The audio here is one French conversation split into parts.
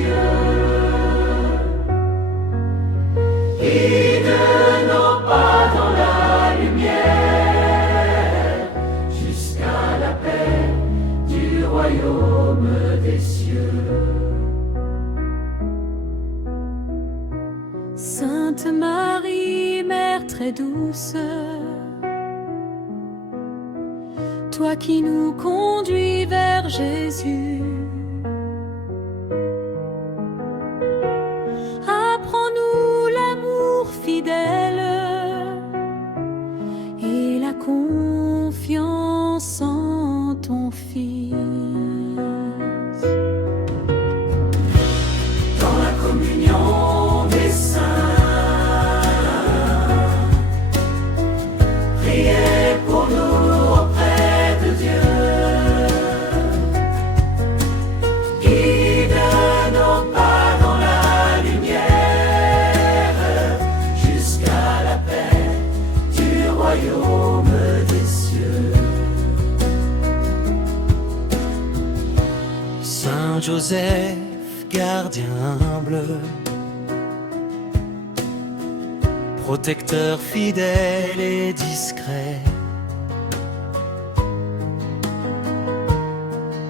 Dieu. Guide nos pas dans la lumière, jusqu'à la paix du royaume des cieux. Sainte Marie, Mère très douce, toi qui nous conduis vers Jésus, apprends-nous l'amour fidèle et la confiance en ton Fils. Dans la communion des saints, priez pour nous auprès de Dieu. Guide nos pas dans la lumière, jusqu'à la paix du royaume des cieux. Saint Joseph, gardien humble, protecteur fidèle et discret,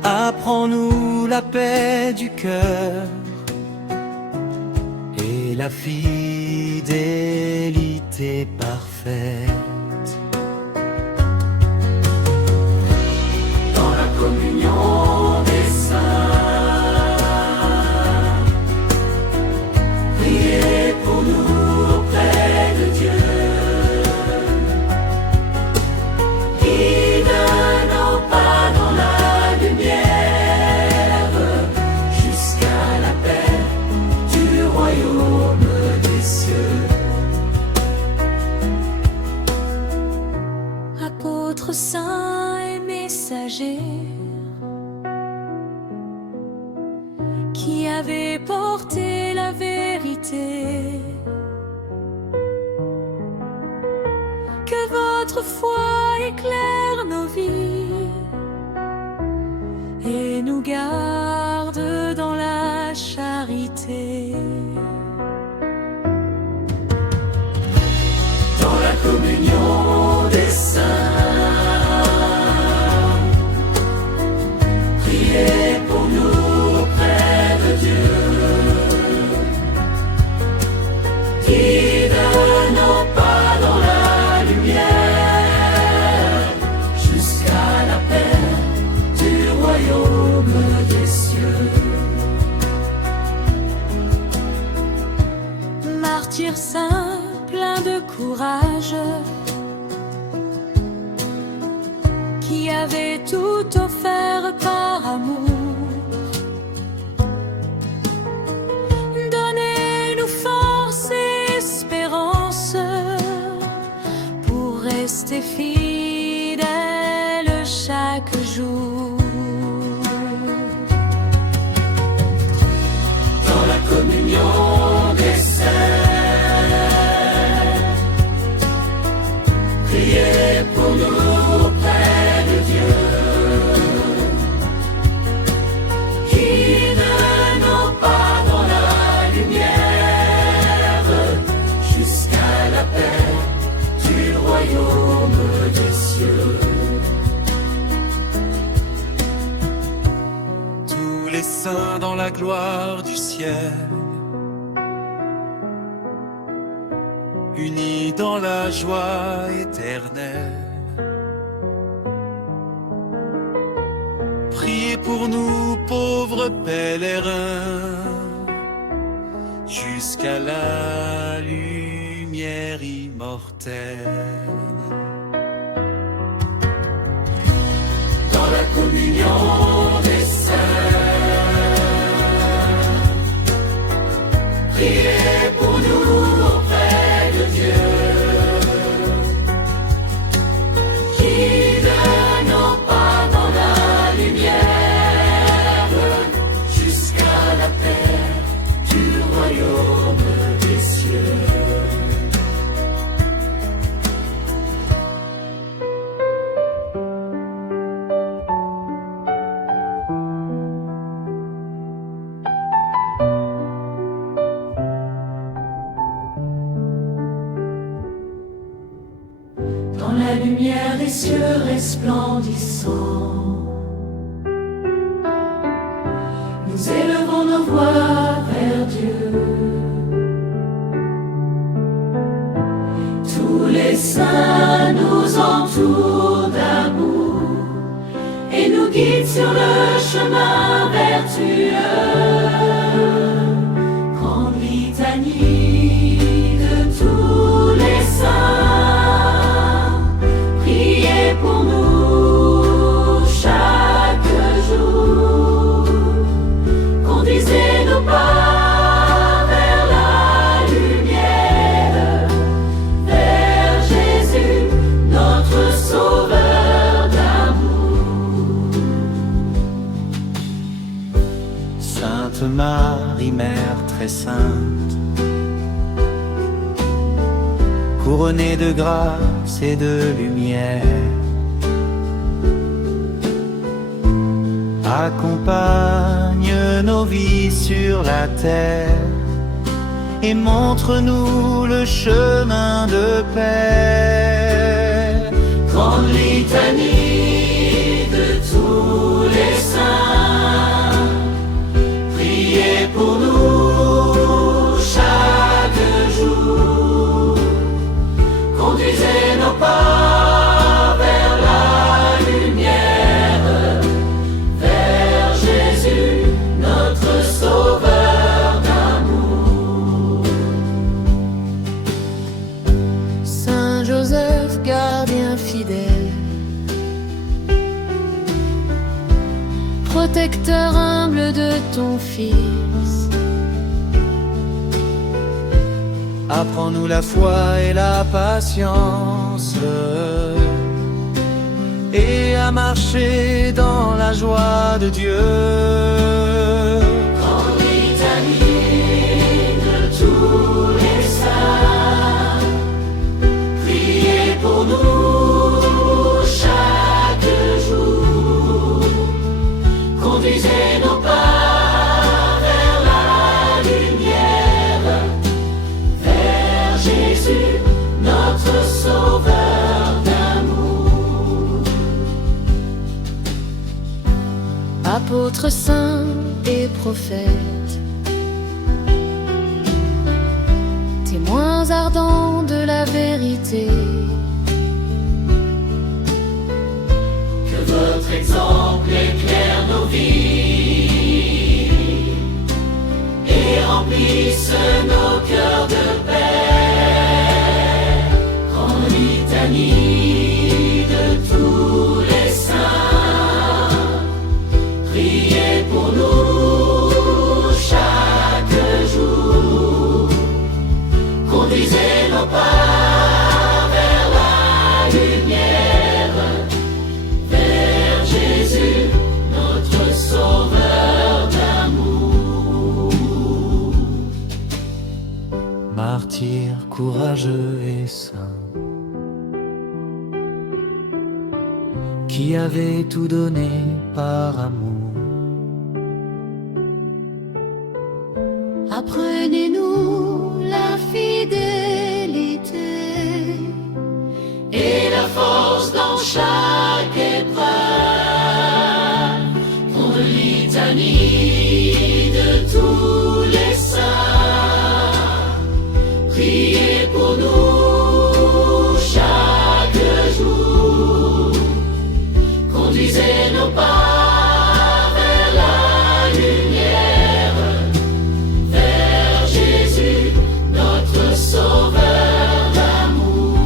apprends-nous la paix du cœur et la fidélité parfaite. Dans la communion des saints, priez pour nous auprès de Dieu. Guide nos pas dans la lumière, jusqu'à la paix du royaume des cieux. Apôtres saints et messagers, qui avez porté la vérité, que votre foi éclaire nos vies et nous garde dans la charité. Dans la communion des saints, priez pour nous auprès de Dieu. Guide nos pas dans la lumière, jusqu'à la paix du royaume des cieux. Martyr saint, plein de courage, qui avait tout offert par amour, donnez-nous force et espérance pour rester fidèles chaque jour. Dans la communion des saints, priez pour nous auprès de Dieu. Guide nos pas dans la lumière, jusqu'à la paix du royaume des cieux. Tous les saints dans la gloire du ciel, unis dans la joie éternelle. Priez pour nous pauvres pèlerins, jusqu'à la lumière immortelle. Dans la communion des saints, priez pour nous auprès de Dieu. Guide nos pas dans la lumière, jusqu'à la paix du royaume des cieux. cieux resplendissants. Nous élevons nos voix vers Dieu. Tous les saints nous entourent d'amour et nous guident sur le chemin vertueux. Grande litanie de tous les saints, priez pour nous chaque jour. Conduisez nos pas vers la lumière, vers Jésus, notre Sauveur d'amour. Sainte Marie, Mère très sainte, couronnée de grâce et de lumière, accompagne nos vies sur la terre et montre-nous le chemin de paix. Grande litanie de tous les saints, priez pour nous chaque jour. Conduisez nos pas vers la lumière, vers Jésus, notre Sauveur d'amour. Saint Joseph, gardien fidèle, protecteur humble de ton Fils, apprends-nous la foi et la patience, et à marcher dans la joie de Dieu. Grande litanie de tous les saints, priez pour nous chaque jour. Conduisez nos pas vers la lumière, vers Jésus, notre Sauveur d'amour. apôtres saints et prophètes, témoins ardents de la vérité, que votre exemple éclaire nos vies et remplisse nos cœurs de paix. En litanie de tous les saints, priez pour nous chaque jour. Conduisez nos pas vers la lumière, vers Jésus, notre Sauveur d'amour. Martyr courageux et saint, qui avait tout donné par amour. apprenez-nous la fidélité Et la force dans chaque épreuve. Pour litanie de tous les saints, priez pour nous chaque jour. Conduisez nos pas vers la lumière, vers Jésus, notre Sauveur d'amour.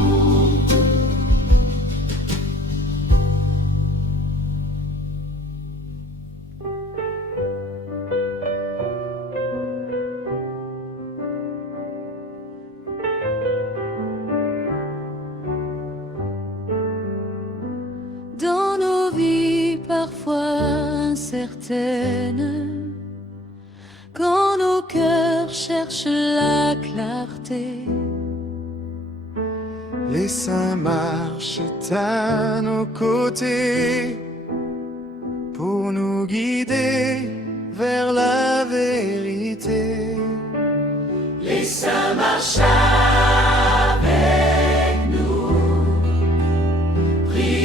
dans nos vies parfois incertaines, quand nos cœurs cherchent la clarté. Les saints marchent à nos côtés pour nous guider vers la vérité. Les saints marchent avec nous, priez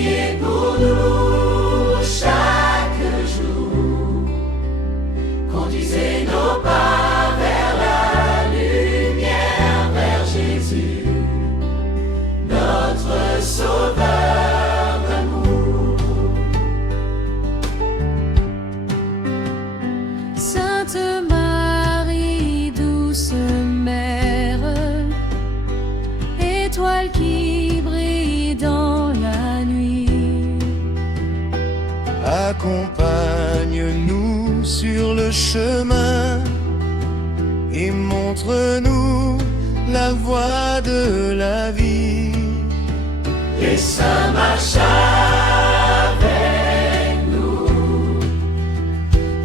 accompagne-nous sur le chemin et montre-nous la voie de la vie. Les saints marchent avec nous,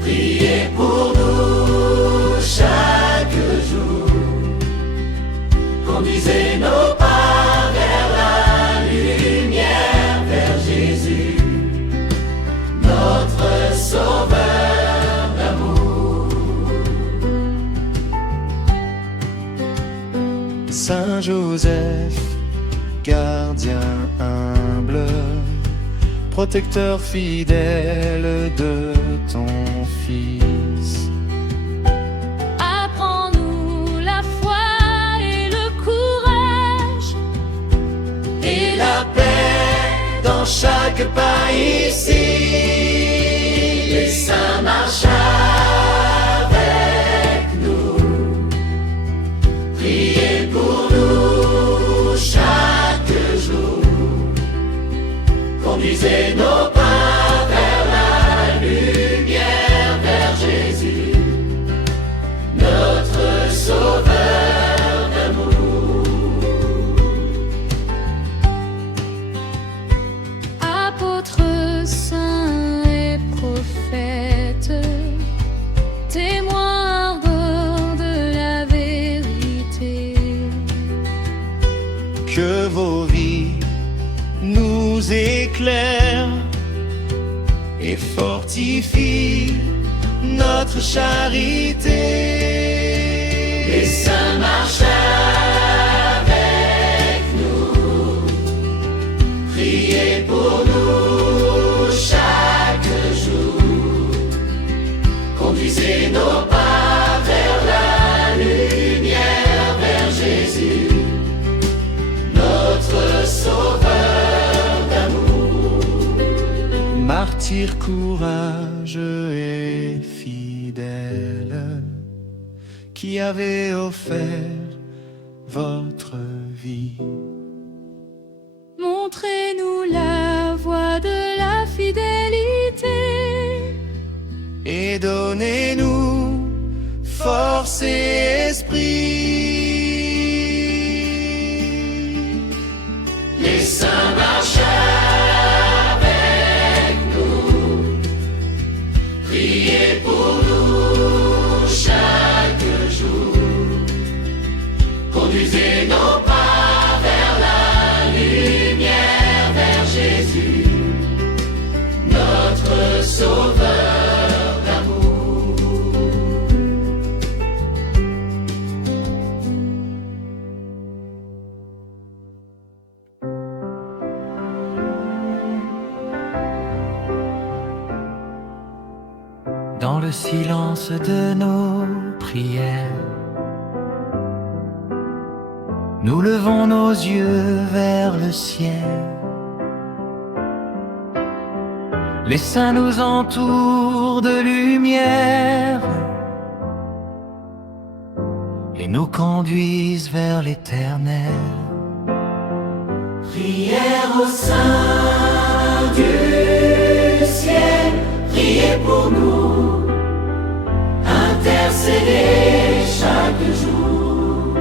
priez pour nous chaque jour, conduisez nos pas vers la lumière, vers Jésus, notre Sauveur d'amour. Saint Joseph, gardien humble, protecteur fidèle de ton Fils, apprends-nous la foi et le courage Et la paix dans chaque pas ici. Les saints marchent avec nous, priez pour nous chaque jour, conduisez nos pas vers la lumière, vers Jésus, notre Sauveur d'amour. apôtres, saints et prophètes, témoins ardents de la vérité. que vos vies nous éclairent et fortifient notre charité. Les saints marchent avec nous, priez pour nous chaque jour, conduisez nos pas vers la lumière, vers Jésus, notre Sauveur d'amour. Martyr courageux et fidèle, qui avez offert votre vie. Montrez-nous la voie de la fidélité. Et donnez-nous force et esprit. Les saints marchent avec nous, priez pour nous chaque jour, conduisez nos pas vers la lumière, vers Jésus, notre Sauveur d'amour. Dans le silence de nos prières, nous levons nos yeux vers le ciel. Les saints nous entourent de lumière et nous conduisent vers l'éternel. Prière au sein du ciel, priez pour nous, intercédez chaque jour.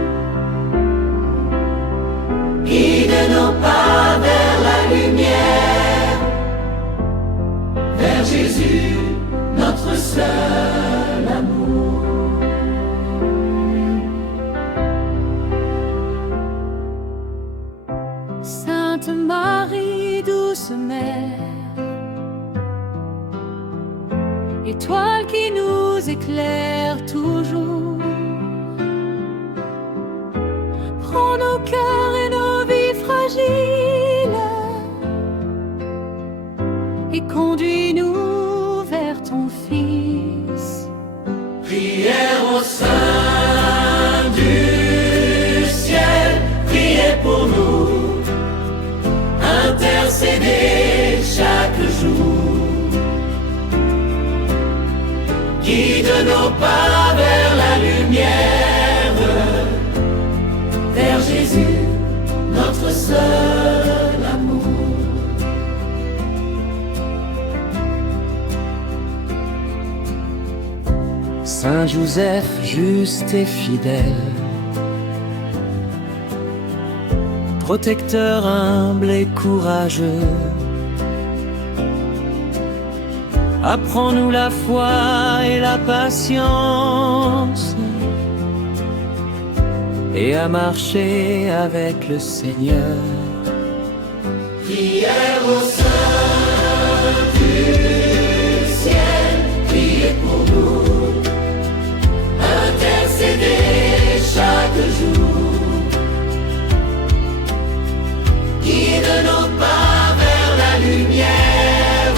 Guide nos pas vers la lumière, vers Jésus, notre seul amour. Sainte Marie, douce mère, étoile qui nous éclaire toujours, Joseph juste et fidèle, protecteur humble et courageux. Apprends-nous la foi et la patience, et à marcher avec le Seigneur. Prière au sein du ciel, priez pour nous, intercédez chaque jour. Guide nos pas vers la lumière,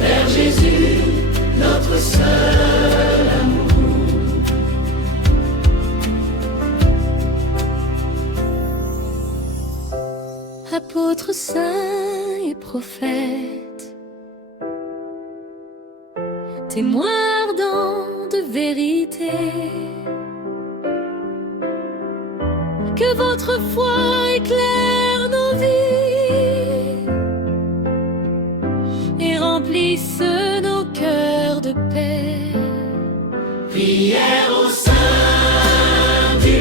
vers Jésus, notre seul amour. Apôtres saints et prophètes, témoins ardents de vérité, que votre foi éclaire nos vies et remplisse nos cœurs de paix. Prière au sein du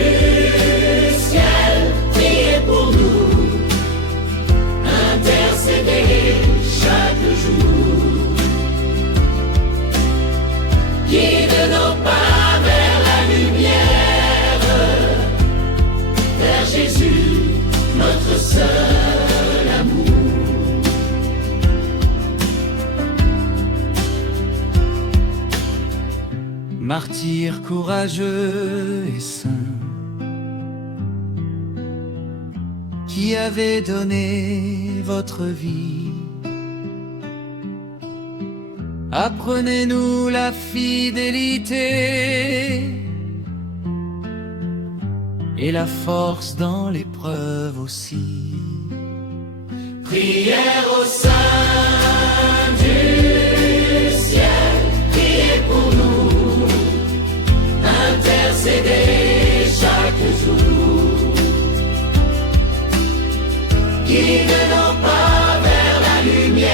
ciel, priez pour nous, intercédez chaque jour. Guide nos pas vers la lumière, vers Jésus, notre seul amour. Martyr courageux et saint, qui avez donné votre vie, apprenez-nous la fidélité et la force dans l'épreuve aussi. Prière au sein du ciel, priez pour nous, intercédez chaque jour. Guide nos pas vers la lumière,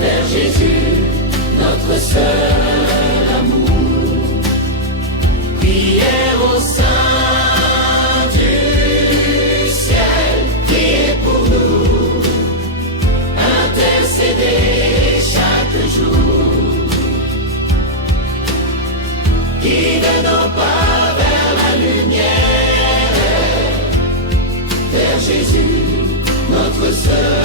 vers Jésus, notre seul amour. Prière au sein du ciel, priez pour nous, intercédez chaque jour. Guide nos pas vers la lumière, vers Jésus, notre seul